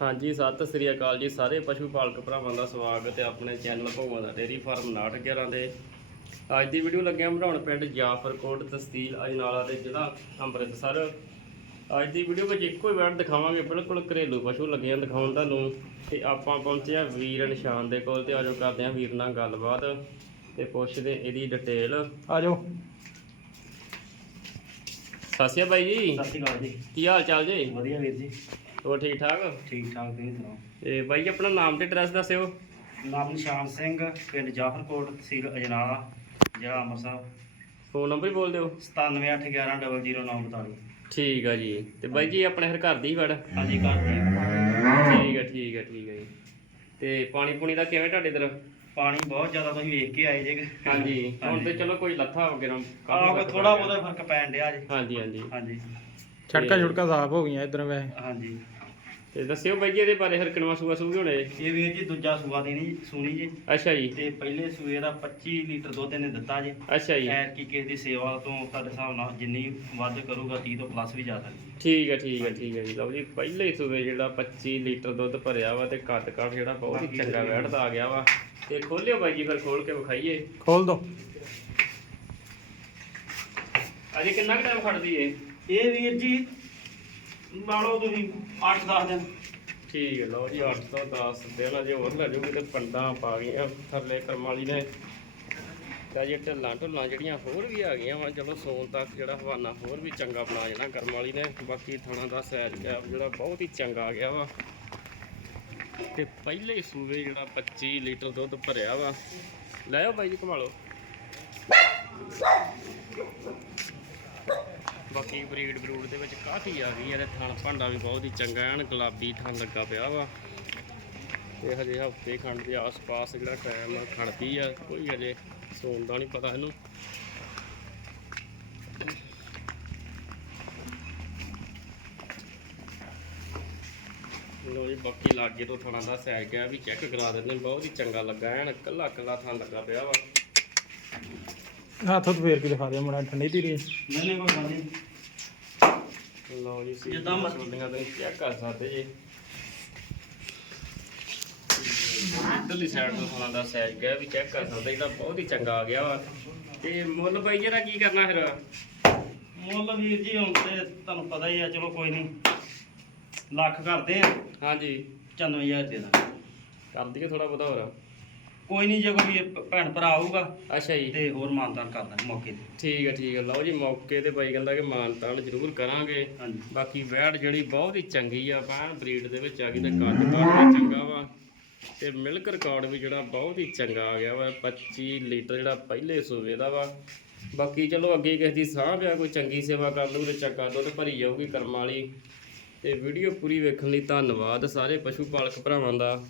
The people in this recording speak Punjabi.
ਹਾਂਜੀ ਸਤਿ ਸ੍ਰੀ ਅਕਾਲ ਜੀ ਸਾਰੇ ਪਸ਼ੂ ਪਾਲਕ ਭਰਾਵਾਂ ਦਾ ਸਵਾਗਤ ਹੈ ਆਪਣੇ ਚੈਨਲ ਭੋਗਾਂ ਦਾ ਡੇਰੀ ਫਾਰਮ 911 ਦੇ। ਅੱਜ ਦੀ ਵੀਡੀਓ ਲੱਗਿਆ ਬਣਾਉਣ ਪਿੰਡ ਜਾਫਰਕੋਟ ਤਹਿਸੀਲ ਅਜਨਾਲਾ ਦੇ ਜ਼ਿਲ੍ਹਾ ਅੰਮ੍ਰਿਤਸਰ। ਅੱਜ ਦੀ ਵੀਡੀਓ ਵਿੱਚ ਇੱਕੋ ਹੀ ਵੈਟ ਦਿਖਾਵਾਂਗੇ ਬਿਲਕੁਲ ਘਰੇਲੂ ਪਸ਼ੂ ਲੱਗੇ ਆ ਦਿਖਾਉਣ ਤੁਹਾਨੂੰ। ਤੇ ਆਪਾਂ ਪਹੁੰਚੇ ਆ ਵੀਰ ਨਿਸ਼ਾਨ ਦੇ ਕੋਲ ਤੇ ਆਜੋ ਕਰਦੇ ਆ ਵੀਰ ਨਾਲ ਗੱਲਬਾਤ ਤੇ ਪੁੱਛਦੇ ਇਹਦੀ ਡਿਟੇਲ ਆ ਜਾਓ ਸਤਿ ਸ਼੍ਰੀ ਅਕਾਲ ਬਾਈ ਜੀ। ਸਤਿ ਸ਼੍ਰੀ ਅਕਾਲ ਜੀ। ਕੀ ਹਾਲ ਚਾਲ ਜੀ? ਵਧੀਆ ਵੀਰ ਜੀ। ਹੋਰ ਠੀਕ ਠਾਕ? ਠੀਕ ਠਾਕ ਤੁਸੀਂ ਸੁਣਾਓ? ਤੇ ਬਾਈ ਜੀ ਆਪਣਾ ਨਾਮ ਤੇ ਐਡਰੈਸ ਦੱਸਿਓ। ਨਾਮ ਨਿਸ਼ਾਨ ਸਿੰਘ ਪਿੰਡ ਜਾਫਰਕੋਟ ਤਹਿਸੀਲ ਅਜਨਾਲਾ ਜ਼ਿਲ੍ਹਾ ਅੰਮ੍ਰਿਤਸਰ ਫੋਨ ਨੰਬਰ ਹੀ ਬੋਲ ਦਿਓ। 9781100942 ਠੀਕ ਆ ਜੀ। ਤੇ ਬਾਈ ਜੀ ਆਪਣੇ ਹਰ ਘਰ ਦੀ ਵੜ। ਹਾਂਜੀ ਘਰ ਦੀ। ਠੀਕ ਆ ਠੀਕ ਆ ਠੀਕ ਆ ਜੀ। ਤੇ ਪਾਣੀ ਪੂਣੀ ਦਾ ਕਿਵੇਂ ਤੁਹਾਡੇ ਇਧਰ? ਪਾਣੀ ਬਹੁਤ ਜ਼ਿਆਦਾ ਤੁਸੀਂ ਵੇਖ ਕੇ ਆਏ ਜੇ। ਹਾਂਜੀ। ਹੁਣ ਤੇ ਚਲੋ ਕੋਈ ਲੱਥਾ ਹੋ ਗਿਆ ਆਹ ਥੋੜਾ ਬਹੁਤਾ ਫ਼ਰਕ ਪੈਣ ਡਿਆ ਜੀ। ਹਾਂਜੀ ਹਾਂਜੀ। ਹਾਂਜੀ। ਛੜਕਾਂ ਛੁਟਕਾਂ ਸਾਫ਼ ਹੋ ਗਈਆਂ ਇਧਰ ਵੈਸੇ। ਹਾਂਜੀ। ਤੇ ਦੱਸਿਓ ਬਾਈ ਜੀ ਇਹਦੇ ਬਾਰੇ ਹਰ ਕਿਨਵਾ ਸੂਆ ਸੂਗੇ ਹੋਣੇ ਇਹ ਵੀਰ ਜੀ ਦੂਜਾ ਸੂਆ ਦੇਣੀ ਸੂਣੀ ਜੀ। ਅੱਛਾ ਜੀ। ਤੇ ਪਹਿਲੇ ਸੂਏ ਦਾ 25 ਲੀਟਰ ਦੁੱਧ ਇਹਨੇ ਦਿੱਤਾ ਜੀ। ਅੱਛਾ ਜੀ। ਐਰ ਕੀ ਕਿਸੇ ਦੀ ਸੇਵਾ ਤੋਂ ਤੁਹਾਡੇ ਹਿਸਾਬ ਨਾਲ ਜਿੰਨੀ ਵੱਧ ਕਰੂਗਾ 30 ਤੋਂ ਪਲੱਸ ਵੀ ਜਾ ਸਕਦੀ ਠੀਕ ਆ ਠੀਕ ਆ ਠੀਕ ਆ ਜੀ। ਲਓ ਜੀ ਪਹਿਲੇ ਹੀ ਸੂਵੇ ਜਿਹੜਾ 25 ਲੀਟਰ ਦੁੱਧ ਭਰਿਆ ਵਾ ਤੇ ਕੱਦ ਕਾਠ ਜਿਹੜਾ ਬਹੁਤ ਹੀ ਚੰਗਾ ਬੈਠਦਾ ਆ ਗਿਆ ਵਾ। ਤੇ ਖੋਲਿਓ ਬਾਈ ਜੀ ਫਿਰ ਖੋਲ ਕੇ ਵਿਖਾਈਏ। ਖੋਲ ਦੋ। ਅਜੇ ਕਿੰਨਾ ਕੁ ਟਾਈਮ ਖੜਦੀ ਏ? ਇਹ ਵੀਰ ਜੀ ਲਾ ਲਓ ਤੁਸੀਂ 8-10 ਦਿਨ। ਠੀਕ ਹੈ ਲਓ ਜੀ 8 ਤੋਂ 10 ਦਿਨ ਅਜੇ ਹੋਰ ਲੈ ਜੂਗੀ ਤੇ ਪੰਡਾਂ ਪਾ ਗਈਆਂ ਥੱਲੇ ਕਰਮ ਨੇ। ਤਾਂ ਜੇ ਢੱਲਾਂ ਢੁੱਲਾਂ ਜਿਹੜੀਆਂ ਹੋਰ ਵੀ ਆ ਗਈਆਂ ਵਾ, ਚਲੋ ਸੋਨ ਤੱਕ ਜਿਹੜਾ ਹਵਾਨਾ ਹੋਰ ਵੀ ਚੰਗਾ ਬਣਾ ਜਾਣਾ ਕਰਮ ਵਾਲੀ ਨੇ। ਬਾਕੀ ਥਾਣਾ ਦਾ ਸੈਜ ਗੈਪ ਜਿਹੜਾ ਬਹੁਤ ਹੀ ਚੰਗਾ ਆ ਗਿਆ ਵਾ। ਤੇ ਪਹਿਲੇ ਹੀ ਸੂਵੇ ਜਿਹੜਾ 25 ਲੀਟਰ ਦੁੱਧ ਭਰਿਆ ਵਾ। ਲੈ ਆਓ ਬਾਈ ਜੀ ਘੁਮਾ ਬਾਕੀ ਬਰੀਡ ਬਰੂਡ ਦੇ ਵਿੱਚ ਕਾਫੀ ਆ ਗਈ ਹੈ ਤੇ ਥਣ ਭਾਂਡਾ ਵੀ ਬਹੁਤ ਹੀ ਚੰਗਾ ਐਨ, ਗੁਲਾਬੀ ਥਣ ਲੱਗਾ ਪਿਆ ਵਾ। ਤੇ ਹਜੇ ਹਫ਼ਤੇ ਖੰਡ ਦੇ ਆਸ-ਪਾਸ ਜਿਹੜਾ ਟਾਈਮ ਖੜਦੀ ਆ, ਕੋਈ ਹਜੇ ਸੌਣ ਦਾ ਨਹੀਂ ਪਤਾ ਇਹਨੂੰ। ਲੋ ਜੀ, ਬਾਕੀ ਲਾਗੇ ਤੋਂ ਥਣਾ ਦਾ ਸੈਰ ਗਿਆ, ਵੀ ਚੈੱਕ ਕਰਾ ਦਿੰਦੇ ਬਹੁਤ ਹੀ ਚੰਗਾ ਲੱਗਾ ਐਨ ਕੱਲਾ ਕੱਲਾ ਥਾਂ ਲੱਗਾ ਪਿਆ ਵਾ। ਹੱਥ ਤੋਂ ਫੇਰ ਕੇ ਦਿਖਾ ਦਿਓ ਮੁੰਡਾ ਠੰਡੀ ਧੀਰੀ ਨਹੀਂ ਨਹੀਂ ਕੋਈ ਗੱਲ ਨਹੀਂ। ਲਓ ਜੀ ਸੀ ਜਿੱਦਾਂ ਮਰਜ਼ੀ। ਸੋਲੀਆਂ ਤੇ ਚੈੱਕ ਕਰ ਸਕਦੇ ਜੀ। ਇੱਧਰਲੀ ਸਾਈਡ ਤੋਂ ਥਣਾ ਦਾ ਸੈਜ ਗਿਆ ਵੀ ਚੈੱਕ ਕਰ ਸਕਦੇ ਇਹਦਾ ਬਹੁਤ ਹੀ ਚੰਗਾ ਆ ਗਿਆ ਵਾ। ਤੇ ਮੁੱਲ ਬਾਈ ਜਿਹੜਾ ਕੀ ਕਰਨਾ ਫਿਰ? ਮੁੱਲ ਵੀਰ ਜੀ ਹੁਣ ਤੇ ਤੁਹਾਨੂੰ ਪਤਾ ਹੀ ਆ ਚਲੋ ਕੋਈ ਨਹੀਂ। ਲੱਖ ਕਰਦੇ ਆ। ਹਾਂਜੀ। 95000 ਦੇ ਦਾਂ। ਕਰ ਦਈਏ ਥੋੜਾ ਬਹੁਤਾ ਹੋਰ। ਕੋਈ ਨਹੀਂ ਜੇ ਕੋਈ ਭ- ਭੈਣ ਭਰਾ ਆਊਗਾ ਅੱਛਾ ਜੀ। ਤੇ ਹੋਰ ਮਾਨਤਾਨ ਕਰ ਦਾਂਗੇ ਮੌਕੇ ਤੇ। ਠੀਕ ਹੈ ਠੀਕ ਹੈ ਲਓ ਜੀ ਮੌਕੇ ਤੇ ਬਾਈ ਕਹਿੰਦਾ ਕਿ ਮਾਨਤਾਨ ਜ਼ਰੂਰ ਕਰਾਂਗੇ। ਹਾਂਜੀ। ਬਾਕੀ ਵੈੜ ਜਿਹੜੀ ਬਹੁਤ ਹੀ ਚੰਗੀ ਆ ਬਾਣ ਬਰੀਡ ਦੇ ਵਿੱਚ ਆ ਗਈ ਤੇ ਕੱਦ ਕਾਠ ਵੀ ਚੰਗਾ ਵਾ। ਤੇ ਮਿਲਕ ਰਿਕਾਰਡ ਵੀ ਜਿਹੜਾ ਬਹੁਤ ਹੀ ਚੰਗਾ ਆ ਗਿਆ ਵਾ 25 ਲੀਟਰ ਜਿਹੜਾ ਪਹਿਲੇ ਸੂਵੇ ਦਾ ਵਾ। ਬਾਕੀ ਚਲੋ ਅੱਗੇ ਕਿਸੇ ਦੀ ਸਾਹ ਪਿਆ ਕੋਈ ਚੰਗੀ ਸੇਵਾ ਕਰ ਲੂ ਤੇ ਚੰਗਾ ਦੁੱਧ ਭਰੀ ਜਾਊਗੀ ਕਰਮ ਵਾਲੀ। ਤੇ ਵੀਡੀਓ ਪੂਰੀ ਵੇਖਣ ਲਈ ਧੰਨਵਾਦ ਸਾਰੇ ਪਸ਼ੂ ਪਾਲਕ ਭਰਾਵਾਂ ਦਾ।